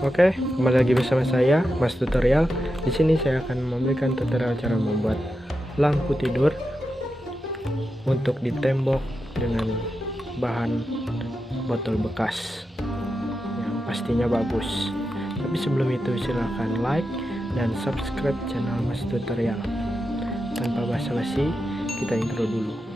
Oke, kembali lagi bersama saya, Mas Tutorial. Di sini saya akan memberikan tutorial cara membuat lampu tidur untuk di tembok dengan bahan botol bekas yang pastinya bagus. Tapi sebelum itu silahkan like dan subscribe channel Mas Tutorial. Tanpa basa-basi, kita intro dulu.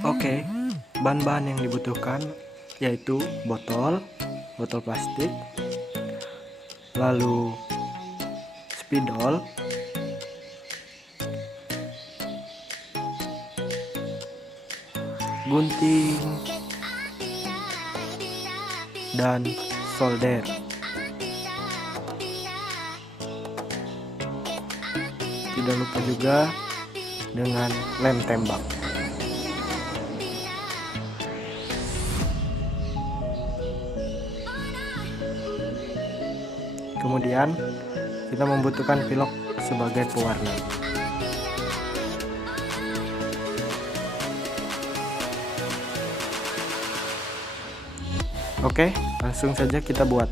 Oke, bahan-bahan yang dibutuhkan yaitu botol plastik, lalu spidol, gunting, dan solder. Tidak lupa juga dengan lem tembak. Kemudian kita membutuhkan Pilox sebagai pewarna. Oke, langsung saja kita buat.